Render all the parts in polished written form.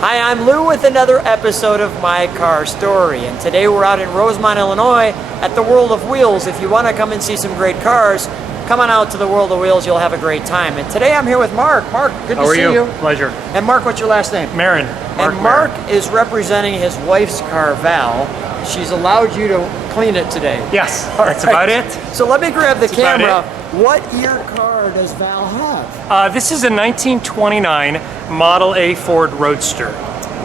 Hi, I'm Lou with another episode of My Car Story, and today we're out in Rosemont, Illinois at the World of Wheels. If you want to come and see some great cars, come on out to the World of Wheels, you'll have a great time. And today I'm here with Mark. Mark, good to see you. Pleasure. And Mark, what's your last name? Maron. Mark is representing his wife's car, Val. She's allowed you to clean it today. Yes, that's about it. So let me grab the camera. What year car does Val have? This is a 1929 Model A Ford Roadster.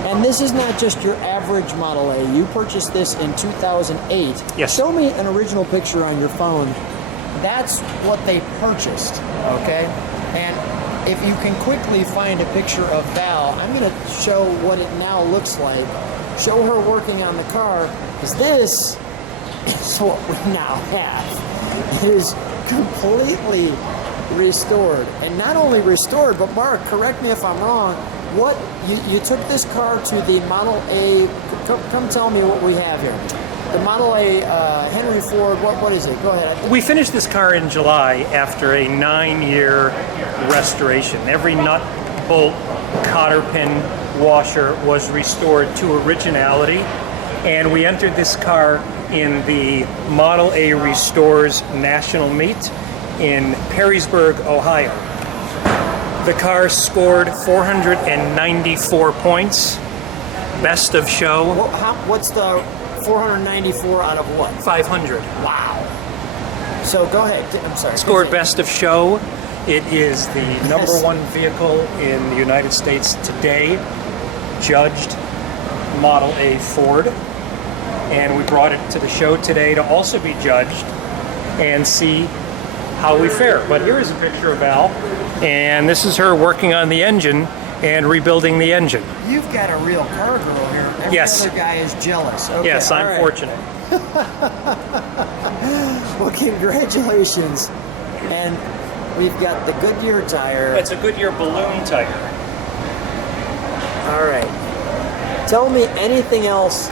And this is not just your average Model A. You purchased this in 2008. Yes. Show me an original picture on your phone. That's what they purchased, okay? And if you can quickly find a picture of Val, I'm going to show what it now looks like. Show her working on the car, because this is what we now have. It is completely restored. And not only restored, but Mark, correct me if I'm wrong, what you took this car to the Model A, come tell me what we have here. The Model A Henry Ford, what is it? Go ahead. We finished this car in July after a 9-year restoration. Every nut, bolt, cotter pin, washer was restored to originality, and we entered this car in the Model A Restores National Meet in Perrysburg, Ohio. The car scored 494 points, best of show. What's the 494 out of what? 500. Wow. So go ahead. I'm sorry. Scored best of show. It is the number one vehicle in the United States today, judged Model A Ford. And we brought it to the show today to also be judged and see how we fare. But here is a picture of Val, and this is her working on the engine and rebuilding the engine. You've got a real car girl here. Every other guy is jealous. Okay, yes, I'm fortunate. Well, congratulations. And we've got the Goodyear tire. It's a Goodyear balloon tire. All right. Tell me anything else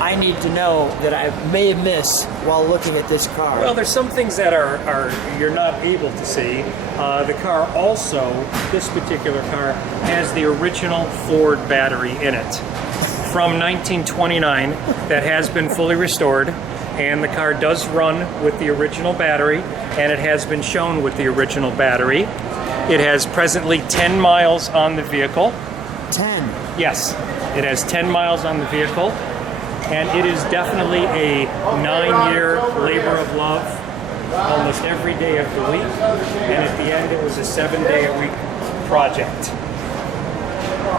I need to know that I may have missed while looking at this car. Well, there's some things that are you're not able to see. The car also, this particular car, has the original Ford battery in it from 1929 that has been fully restored, and the car does run with the original battery, and it has been shown with the original battery. It has presently 10 miles on the vehicle. 10? Yes, it has 10 miles on the vehicle. And it is definitely a 9-year labor of love, almost every day of the week. And at the end, it was a 7-day-a-week project.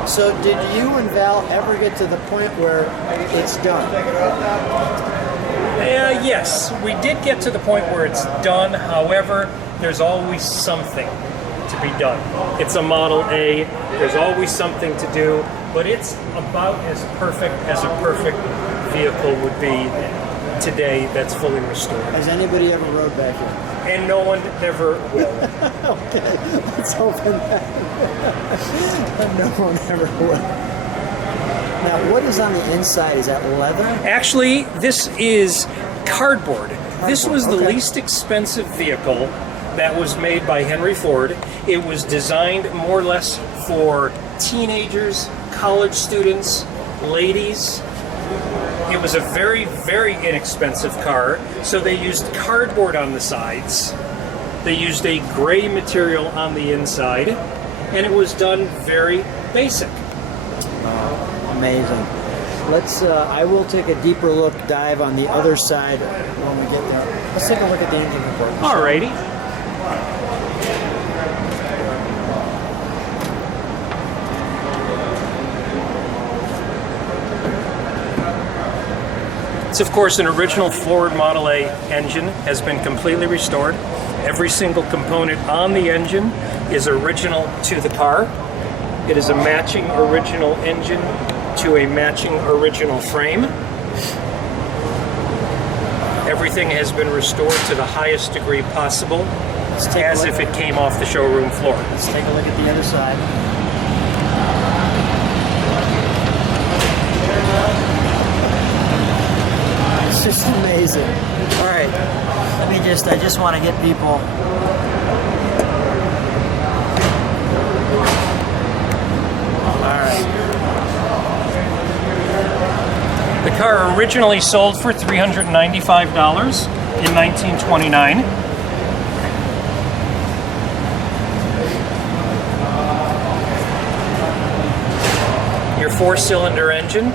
So did you and Val ever get to the point where it's done? Yes, we did get to the point where it's done. However, there's always something to be done. It's a Model A. There's always something to do. But it's about as perfect as a perfect vehicle would be today that's fully restored. Has anybody ever rode back here? And no one ever will. Okay, let's open that. No one ever will. Now, what is on the inside? Is that leather? Actually, this is cardboard. This was the least expensive vehicle that was made by Henry Ford. It was designed more or less for teenagers, college students, ladies. It was a very, very inexpensive car, so they used cardboard on the sides. They used a gray material on the inside, and it was done very basic. Amazing. Let's. I will take a deeper dive on the other side when we get there. Let's take a look at the engine report. Alrighty. It's of course an original Ford Model A engine, has been completely restored. Every single component on the engine is original to the car. It is a matching original engine to a matching original frame. Everything has been restored to the highest degree possible, as if it came off the showroom floor. Let's take a look at the other side. It's just amazing. All right, I just want to get people. originally sold for $395 in 1929. Your 4-cylinder engine,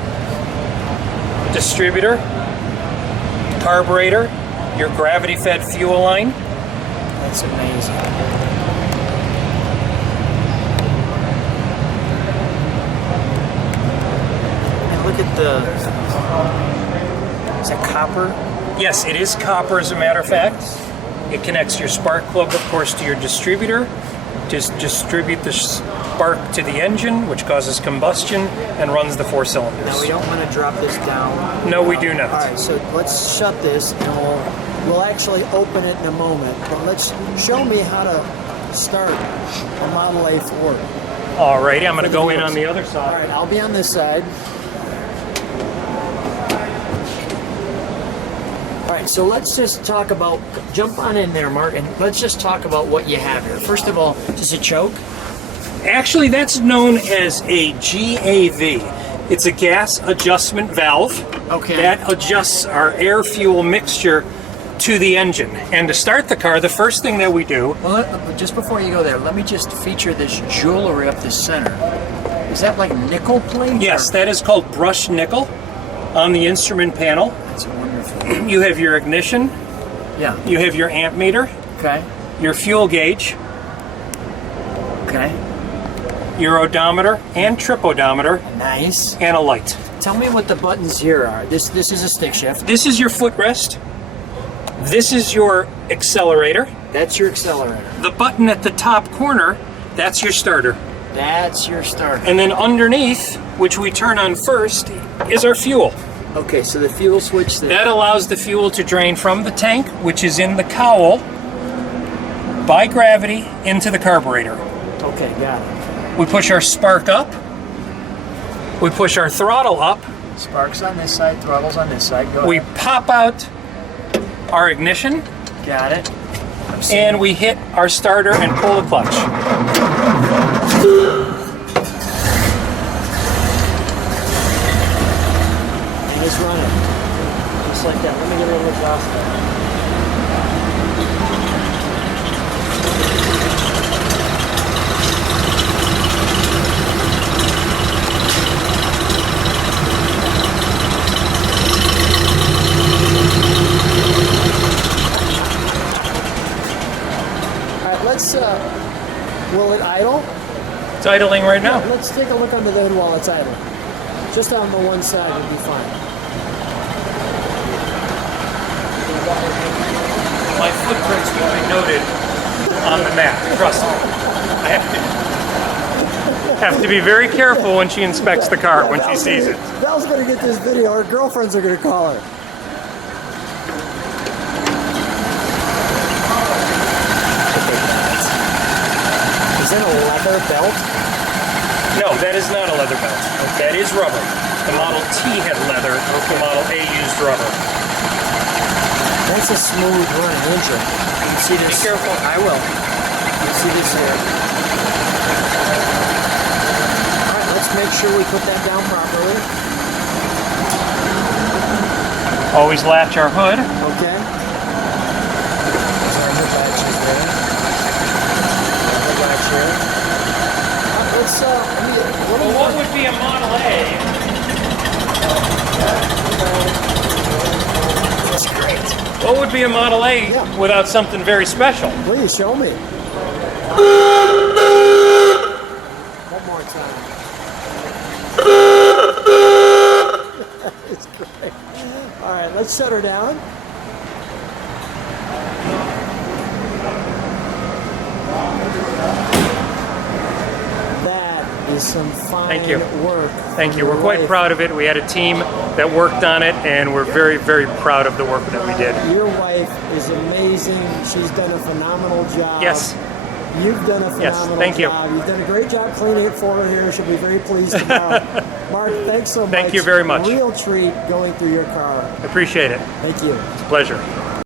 distributor, carburetor, your gravity-fed fuel line. That's amazing. And look at the, is that copper? Yes, it is copper, as a matter of fact. It connects your spark plug, of course, to your distributor to distribute the spark to the engine, which causes combustion and runs the 4 cylinders. Now we don't want to drop this down. No, we do not. All right, so let's shut this, and we'll actually open it in a moment. But let's show me how to start a Model A Ford. Alrighty, I'm going to go in on the other All side. right, I'll be on this side. All right, so let's just talk about, jump on in there, Mark, and let's just talk about what you have here. First of all, does it choke? Actually, that's known as a GAV. It's a gas adjustment valve. Okay. That adjusts our air-fuel mixture to the engine. And to start the car, the first thing that we do... Well, just before you go there, let me just feature this jewelry up the center. Is that like nickel plate? Yes, that is called brushed nickel on the instrument panel. That's wonderful. You have your ignition, Yeah. you have your amp meter, Okay. your fuel gauge, Okay. your odometer and trip odometer, Nice. and a light. Tell me what the buttons here are. This is a stick shift. This is your footrest. This is your accelerator. That's your accelerator. The button at the top corner, that's your starter. That's your starter. And then underneath, which we turn on first, is our fuel. Okay, so the fuel switch there. That allows the fuel to drain from the tank, which is in the cowl, by gravity into the carburetor. Okay, got it. We push our spark up. We push our throttle up. Sparks on this side, throttles on this side. Go We ahead. pop out our ignition, Got it. I'm seeing and we hit our starter and pull the clutch. And it's running. Just like that. Let me get a little exhaust there. All right, let's, will it idle? It's idling right now. Let's take a look under the hood while it's idle. Just on the one side would be fine. My footprints will be noted on the map. Trust me. I have to be very careful when she inspects the car, when she sees it. Val's gonna get this video. Her girlfriends are gonna call her. Is that a leather belt? No, that is not a leather belt. That is rubber. The Model T had leather. The Model A used rubber. That's a smooth running engine. You see this? Be careful. I will. You see this here? All right, let's make sure we put that down properly. Always latch our hood. Okay. Our hood latch is there. Hood latch here. Let's Well, what would be a Model A? That's great. What would be a Model A without something very special? Please show me. One more time. It's great. All right, let's shut her down. That is some fine Thank you. work. Thank you. We're quite proud of it. We had a team that worked on it, and we're very, very proud of the work that we did. Your wife is amazing. She's done a phenomenal job. Yes. You've done a phenomenal thank you. job. You've done a great job cleaning it for her here. She'll be very pleased tomorrow. Mark, thanks so much. Thank you very much. Real treat going through your car. Appreciate it. Thank you. It's a pleasure.